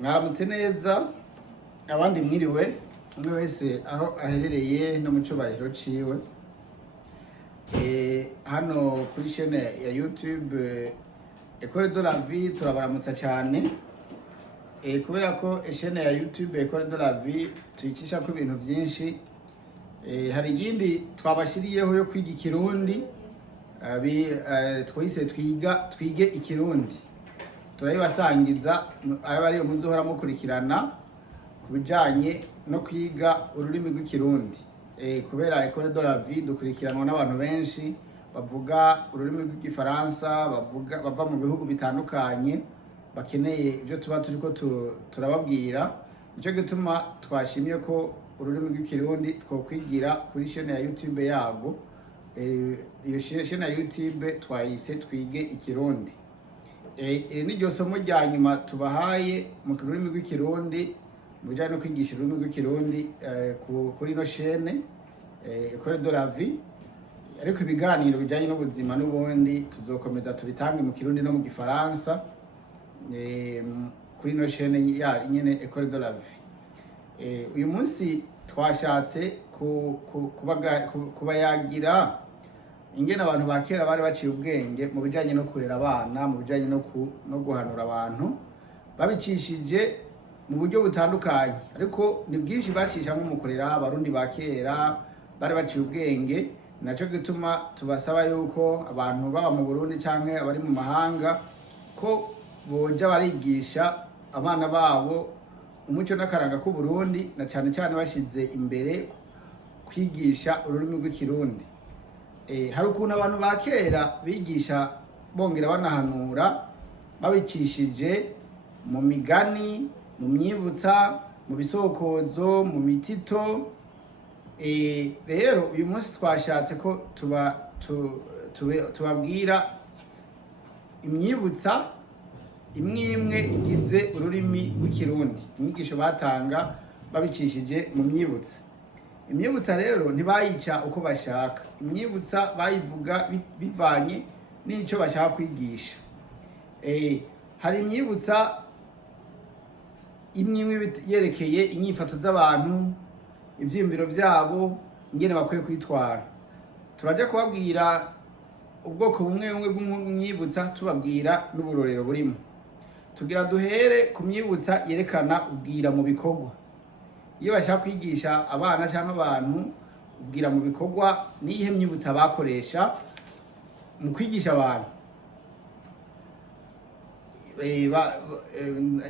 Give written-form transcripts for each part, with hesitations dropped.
Mwaramutse neza abandi mwiriwe umwe wese aho aherereye no mu cyubahiro ciwe. Hano kuri chaîne ya YouTube École de la Vie turabaramutsa cyane kubera ko chaîne ya YouTube École de la Vie tuyicisha ko ibintu byinshi. Hari yindi twabashiriyeho yo kwiga ikirundi twise twige ikirundi, turayibasangiza abari muzohora mukurikirana kubijanye no kwiga ururimi rw'ikirundi. Kubera École de la Vie dukurikiranwa n'abantu benshi bavuga ururimi rw'igifaransa, bava mu bihugu bitandukanye, bakeneye ibyo tuba turiko turababwira. Nico gituma twashimiye ko ururimi rw'ikirundi twokwigira kuri chaîne ya YouTube yabo. Iyo chaîne ya YouTube twayise twige ikirundi. Niryo somo rya nyuma tubahaye mu rurimi rw'ikirundi mujanye no kwigisha ururimi rw'ikirundi kuri no chaîne École de la Vie. Ariko ibiganiro bijanye n'ubuzima n'ubundi tuzokomeza tubitange mu kirundi no mu gifaransa kuri no chaîne ya nyene École de la Vie. Uyu munsi twashatse kubayagira ingene abantu ba kera bari baciye ubwenge mu bijanye no kurera abana, mu bijanye no guhanura abantu babicishije mu buryo butandukanye, ariko ni bwinshi bacisha nko mu kurera abarundi ba kera bari baciye ubwenge. Naco gituma tubasaba yuko abantu baba mu Burundi canke abari mu mahanga ko boja barigisha abana babo umuco n'akaranga k'u Burundi, na cane cane bashize imbere kwigisha ururimi rw'ikirundi. Hari ukuntu abantu ba kera bigisha bongera banahanura babicishije mu migani, mu myibutsa, mu bisokozo, mu mitito. Rero uyu munsi twashatse ko tubabwira imyibutsa imwe igize ururimi rw'ikirundi, inyigisho batanga babicishije mu myibutsa. Imyibutsa rero ntibayica uko bashaka, imyibutsa bayivuga bivanye n'ico bashaka kwigisha. Hari imyibutsa imwe yerekeye inyifato z'abantu, ivyiyumviro vyabo, ingene bakwiye kwitwara. Turaja kubabwira ubwoko bumwe bw'imyibutsa, tubabwira n'uburorero burimo. Tugira duhere ku myibutsa yerekana ubwira mu bikorwa. Iyo bashaka kwigisha abana cyangwa abantu ubwira mu bikorwa, niyihe myibutsa bakoresha mu kwigisha abantu.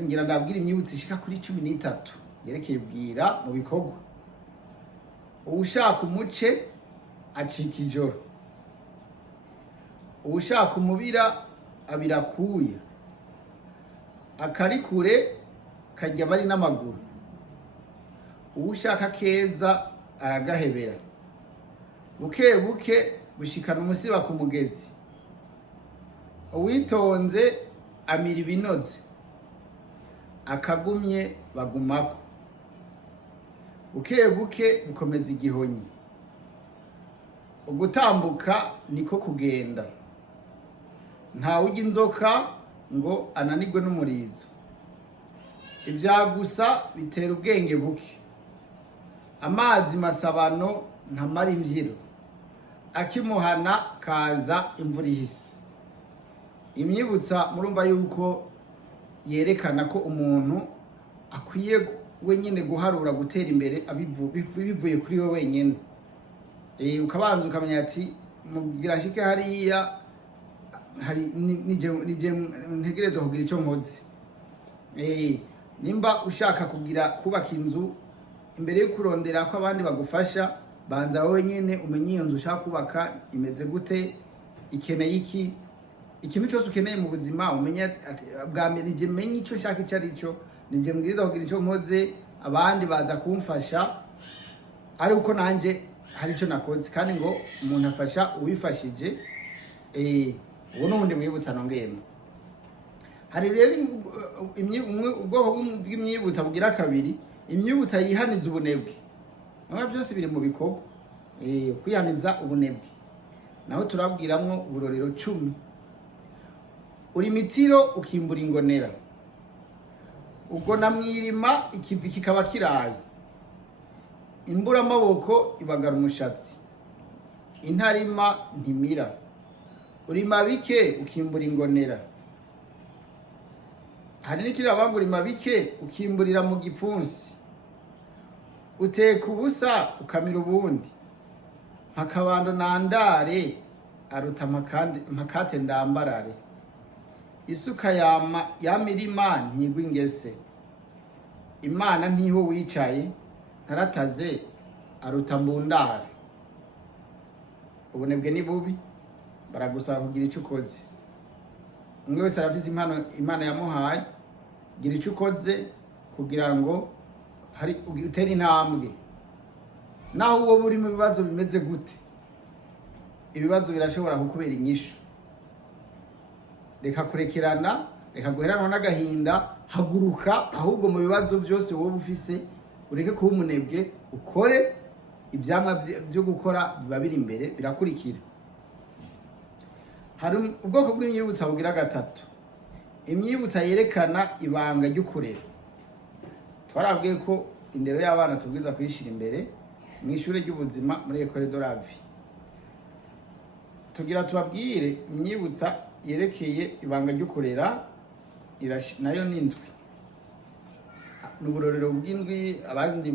Ngira ndabwira imyibutsa ishika kuri 13 yerekeye ubwira mu bikorwa. Uwushaka umuce acika ijoro, uwushaka umubira abirakuye, akari kure kajya bari n'amaguru, uwushaka keza aragahebera, buke buke bushikana umusiba ku mugezi, uwitonze amira ibinoze, akagumye bagumako, buke buke bukomeza igihonyi, ugutambuka niko kugenda, nta ujya inzoka ngo ananirwe n'umurizo, ivyagusa bitera ubwenge buke, amazi masabano ntamara imvyiro, akimuhana kaza imvura ihise. Imyibutsa murumva yuko yerekana ko umuntu akwiye wenyine guharura gutera imbere bivuye kuri we wenyine. Ukabanza ukamenya ati mugira shike hariya hari nije ntegerezwa kugira ico nkoze. Nimba ushaka kubaka inzu, imbere yo kurondera ko abandi bagufasha, banza wowe nyene umenye iyo nzu ushaka kubaka imeze gute, ikeneye iki. Ikintu cyose ukeneye mu buzima umenya bwa mbere nije menye ico ushaka ico ari cyo, nije mbwiriza kugira ico nkoze, abandi baza kumfasha ari uko nanje hari ico nakoze. Kandi ngo umuntu afasha uwifashije. Uwo n'ubundi mwibutsa nongeyemo. Hari rero ubwoko bw'imyibutsa bugira kabiri, imyibutsa yihaniza ubunebwe. Nabyo byose biri mu bikorwa. Kwihaniza ubunebwe naho turabwiramwo uburorero 10. Uri mitiro ukimbura ingonera, ubwo na mwirima ikivi kikaba kiraye, imbura amaboko ibagara umushatsi, intarima ntimira, urima bike ukimbura ingonera. Hari n'ikiravuga urima bike ukimburira mu gipfunsi, uteka ubusa ukamira ubundi, mpakabando nandare aruta mpakate ndambarare, isuka yamirima ntigwa ingese, imana ntiho wicaye ntarataze aruta mbundare. Ubunebwe ni bubi, baragusaba kugira icyo ukoze. Umwe wese arafise impano Imana yamuhaye, gira icyo ukoze kugira ngo utere intambwe. Naho uwo buri mu bibazo bimeze gute, ibibazo birashobora kukubera inyishu. Reka kurekerana, reka guheranwa n'agahinda, haguruka ahubwo mu bibazo byose wowe ufise, ureke kuba umunebwe, ukore ivyamwa byo gukora biba biri imbere birakurikira. Hari ubwoko bw'imyibutsa bugira gatatu. Imyibutsa yerekana ibanga ry'ukurera. Twarabwiye ko indero y'abana tubwiza kuyishira imbere mu ishure ry'ubuzima muri Ecole de la Vie. Tugira tubabwire imyibutsa yerekeye ibanga ry'ukurera nayo n'indwi. N'uburorero bw'indwi abandi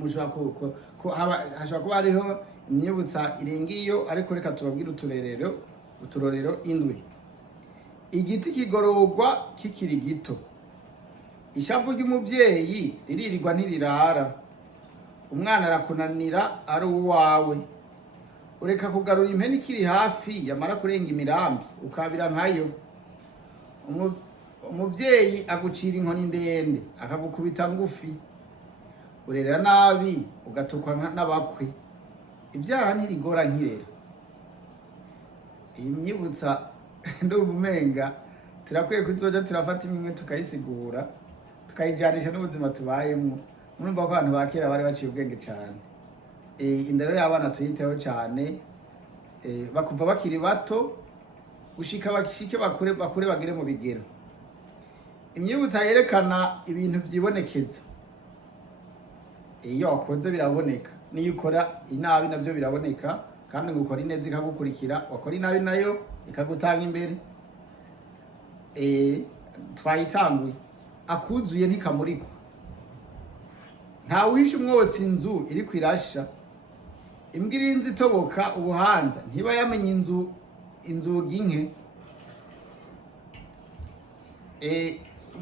mushobora hashobora kuba hariho imyibutsa irengiyo, ariko reka tubabwire uturorero indwi. Igiti kigororwa kikiri gito, ishavu ry'umuvyeyi riririrwa ntirirara, umwana arakunanira ari uwawe, ureka kugarura impene ikiri hafi yamara kurenga imirambi ukabira nkayo. Umuvyeyi agucira inkoni ndende akagukubita ngufi, urera nabi ugatukwa n'abakwe, ivyara ntirigora nkirera. Iyi myibutsa ndubumenga turakwiye kuzoja turafata imwe tukayisigura tukayijanisha n'ubuzima tubayemo. Murumva ko abantu bakera bari baciye ubwenge cyane. Indero y'abana tuyiteho cyane, bakuva bakiri bato gushika bakure bagere mu bigero. Imyibutsa yerekana ibintu vyibonekeza. Iyo wakoze biraboneka, niyo ukora inabi navyo biraboneka, kandi ngukora ineza ikagukurikira, wakora inabi nayo ikagutanga imbere. Twayitanguye, akuzuye ntikamurikwa. Nta uhisha umwotsi inzu iri kwirasha, imbwa irinzi itoboka ubuhanza ntiba yamenye inzugi nke.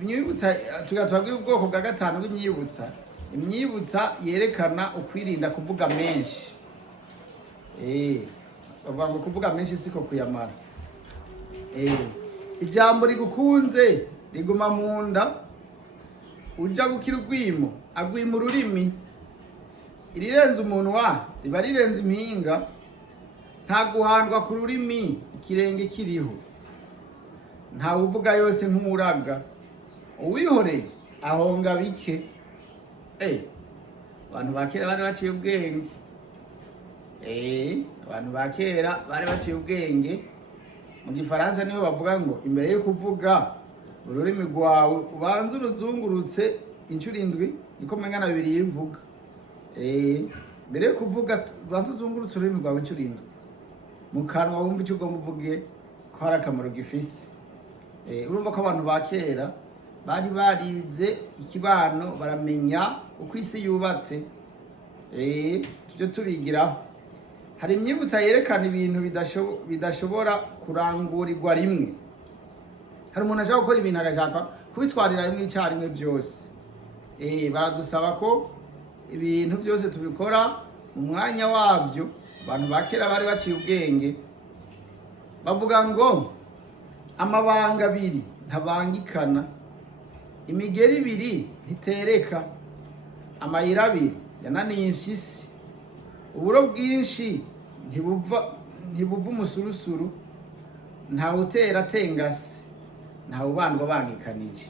Imyibutsa tugatubabwira ubwoko bwa gatanu bw'imyibutsa. Imyibutsa yerekana ukwirinda kuvuga menshi. Bavuga ngo kuvuga menshi siko kuyamara. Ijambo rigukunze riguma mu nda, uja gukira urwimo agwima ururimi. Irirenze umunwa riba rirenze impinga, nta guhandwa ku rurimi ikirenge kiriho, nta uvuga yose nk'umuraga, uwihoreye ahonga bike. Abantu bakera bari baciye ubwenge. Abantu bakera bari baciye ubwenge. Mu Gifaransa niho bavuga ngo imbere yo kuvuga ururimi rwawe ubanza uruzungurutse inshuro indwi, niko mengana bibiri yivuga. Mbere yo kuvuga ubanza uzungurutse ururimi rwawe inshuro indwi, mu kanwa wumva icyo ugomba uvuge ko hari akamaro gifise. Urumva ko abantu bakera bari barize ikibano, baramenya uko isi yubatse. Tujye tubigiraho. Hari imyibutsa yerekana ibintu bidashobora kurangurirwa rimwe. Hari umuntu ashaka gukora ibintu agashaka kubitwarira rimwe icyarimwe byose. Baradusaba ko ibintu byose tubikora mu mwanya wabyo. Abantu bakera bari baciye ubwenge, bavuga ngo amabanga abiri ntabangikana, imigeri ibiri ntitereka, amayira abiri yananiye impyisi, uburo bwinshi ntibuva umusurusuru, ntawe utera atengase, ntawe ubandwa bangikanije.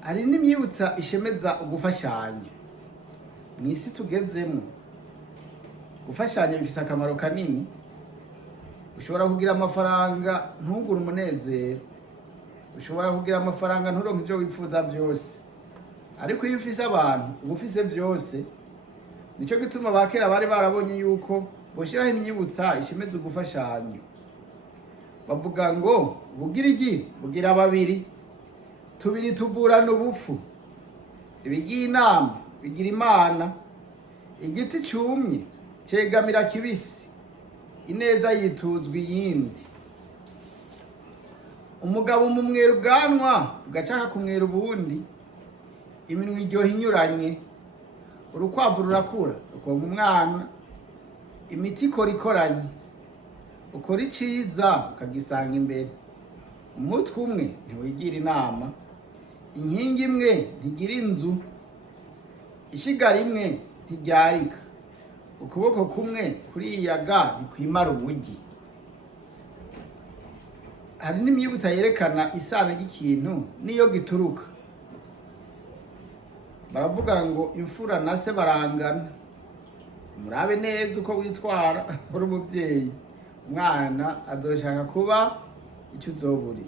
Hari n'imyibutsa ishemeza ugufashanya. Mu isi tugezemo, gufashanya bifise akamaro kanini. Ushobora kugira amafaranga ntugure umunezero, ushobora kugira amafaranga nturonke ibyo wifuza byose, ariko iyo ufise abantu uba ufise byose. Nico gituma bakera bari barabonye yuko boshiraho imyibutsa ishimeze ugufashanya. Bavuga ngo bugira igi bugira babiri, tubiri tuvurana ubupfu, ibigiye inama bigira imana, igiti cumye cegamira kibisi, ineza yituzwa iyindi. Umugabo mumwera ubwanwa ugacaka kumwera ubundi, iminwa iryoha inyuranye, urukwavu rurakura rukonka umwana, imiti ikora ikoranye, ukora iciza ukagisanga imbere. Umutwe umwe ntiwigira inama, inkingi imwe ntigira inzu, ishiga rimwe ntiryarika, ukuboko kumwe kuriyaga ntikwimara ubugi. Hari n'imyibutsa yerekana isano ry'ikintu niyo gituruka. Baravuga ngo imfura na se barangana. Murabe neza uko witwara uri umuvyeyi, umwana azoshaka kuba icyo uzoburi.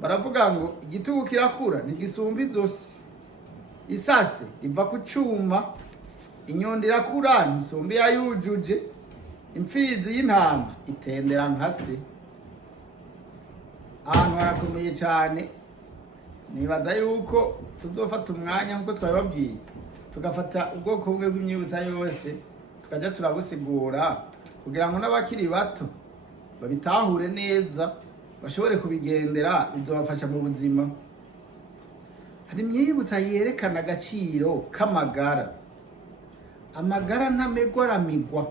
Baravuga ngo igitugu kirakura ntigisumba izosi, isase iva ku cuma, inyondo irakura ntisumba iyayujuje, imfizi y'intama itendera nka se. Ahantu harakomeye cyane. Nibaza yuko tuzofata umwanya nkuko twabibabwiye, tugafata ubwoko bumwe bw'imyibutsa yose tukajya turabusigura kugira ngo n'abakiri bato babitahure neza, bashobore kubigendera, bizobafasha mu buzima. Hari imyibutsa yerekana agaciro k'amagara. Amagara ntamegwa aramigwa.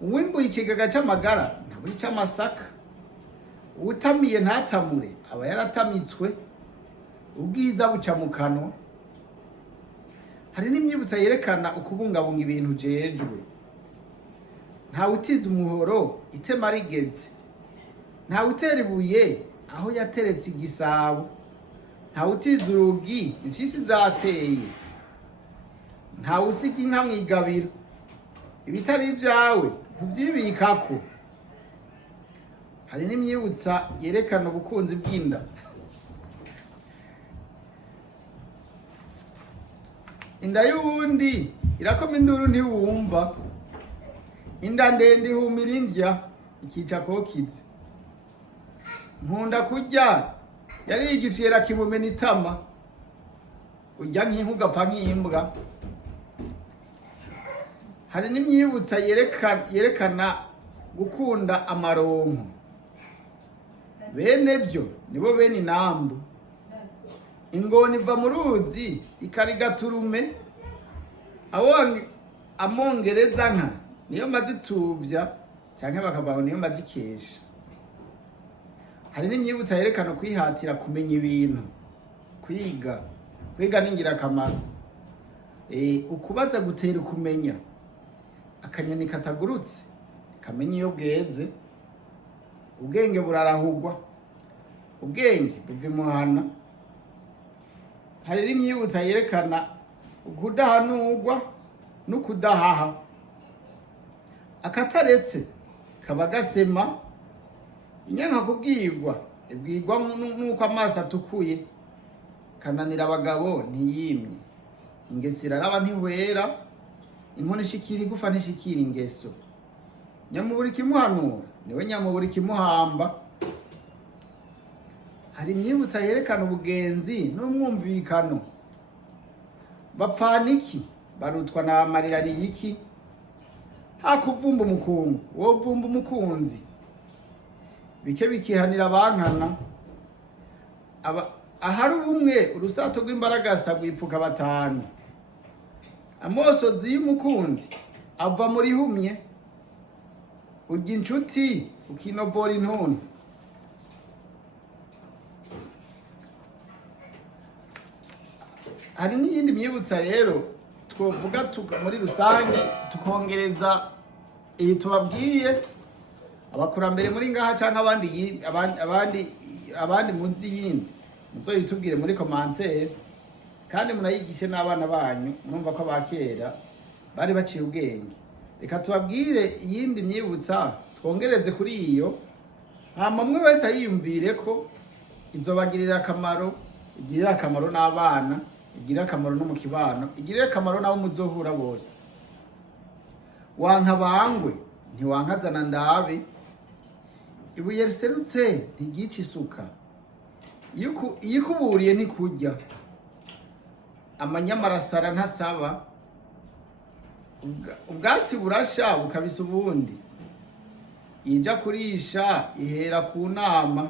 Uwimbuye ikigaga c'amagara ntaburi c'amasaka. Uwutamiye ntatamure aba yaratamitswe, ubwiza buca mu kanwa. Hari n'imyibutsa yerekana ukubungabunga ibintu ujejwe. Ntawe utiza umuhoro itema rigeze, ntawe utera ibuye aho yateretse igisabo, ntawe utiza urugi impyisi zateye, ntawe usiga inka mw'igabiro, ibitari ibyawe ntubyibikako. Hari n'imyibutsa yerekana ubukunzi bw'inda. Inda y'uwundi irakoma induru ntiwumva, inda ndende ihumira indya ikica kokize. Nkunda kurya yarigifyera kimumena itama, urya nk'inka ugapfa nk'imbwa. Hari n'imyibutsa yerekana gukunda amaronko. Bene byo nibo bene inambu. Ingona iva mu ruzi ikarigaturume, amongereza nka niyo mazituvya canke bakabaho niyo mazikesha. Hari n'imyibutsa yerekana kwihatira kumenya ibintu, kwiga ni ingirakamaro. Ukubaza gutera ukumenya. Akanyoni katagurutse kamenya iyo bweze, ubwenge burarahugwa, ubwenge buva imuhana. Hari n'imyibutsa yerekana ukudahanurwa n'ukudahaha. Akataretse kaba gasema, inyanka kubwirwa ibwirwa nuko amaso atukuye, kananira abagabo ntiyimye, ingeso iraraba ntihwera, inkono ishikira igufa ntishikira ingeso. Nyamubura ikimuhanura niwe nyamubura ikimuhamba. Hari imyibutsa yerekana ubugenzi n'umwumvikano. Bapfana iki barutwa na marirari iki, hakuvumba umukungu wovumba umukunzi, bike bikihanira abankana. Ahari ubumwe urusato rw'imbaragasa rwipfuka batanu, amosozi y'umukunzi ava muri humye, urya inshuti ukinovora intuntu. Hari n'iyindi myibutsa rero twovuga muri rusange tukongereza iyi tubabwiye, abakurambere muri ngaha canke abandi muzi yindi muzoyitubwire muri commentaire, kandi munayigishe n'abana banyu mwumva ko abakera bari baciye ubwenge. Reka tubabwire iyindi myibutsa twongereze kuri iyo, hama mwe wese ayiyumvire ko izobagirira akamaro, igirira akamaro n'abana, igirira akamaro no mu kibano, igirira akamaro n'abo muzohura bose. Wanka bangwe ntiwankazana ndabe, ibuye riserutse ntigica isuka, iyo ikuburiye ntikurya, amanyamarasara ntasaba, ubwatsi burasha bukabisa ubundi, ija kurisha ihera ku nama,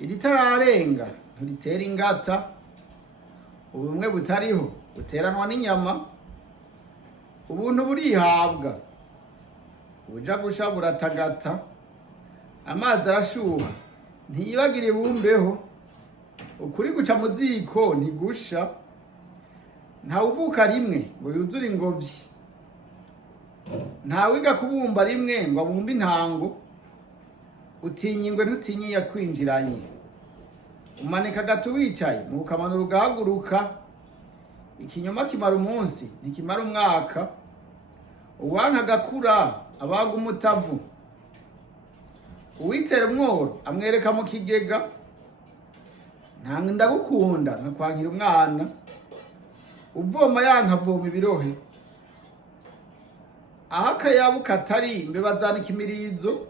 iritararenga ntiritera ingata, ubumwe butariho buteranwa n'inyama, ubuntu burihabwa, ubuja gusha buratagata, amazi arashuha ntiyibagira ibumbeho, ukuri guca mu ziko ntigusha, ntawuvuka rimwe ngo yuzure ingobyi, ntawiga kubumba rimwe ngo abumbe intango, utinya ingwe ntutinye yakwinjiranye, umanika gato wicaye mu bukamanura ugahaguruka, ikinyoma kimara umunsi ntikimara umwaka, uwanka agakura abaga umutavu, uwitera umworo amwereka mu kigega, ntange ndagukunda nkakwankira umwana, uvoma yanka avoma ibirohe, aho akayabu katari mbeba zanika imirizo,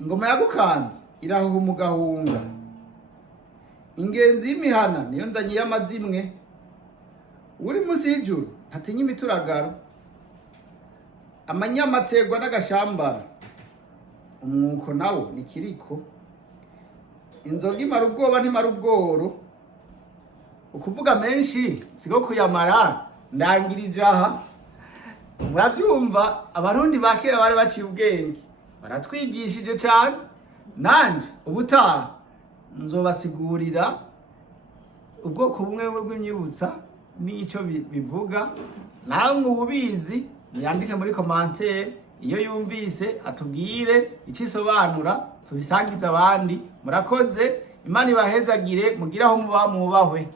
ingoma yagukanze irahuha umugahunga, ingenzi y'imihana niyo nzanye y'amazimwe, uri munsi y'ijuru ntatinya imituragaro, amanyama aterwa n'agashambara, umwuko nawo ni kiriko, inzoga imara ubwoba ntimara ubworo, ukuvuga menshi sigo kuyamara ndangirije aha. Muravyumva, abarundi ba kera bari baciye ubwenge, baratwigishije cyane, nanje ubutaha nzobasigurira ubwoko bumwe bw'imyibutsa n'ico bivuga, namwe ububizi yandike muri commentaire, iyo yumvise atubwire icisobanura tubisangiza abandi. Murakoze, Imana ibahezagire, mugiraho muba mubahwe.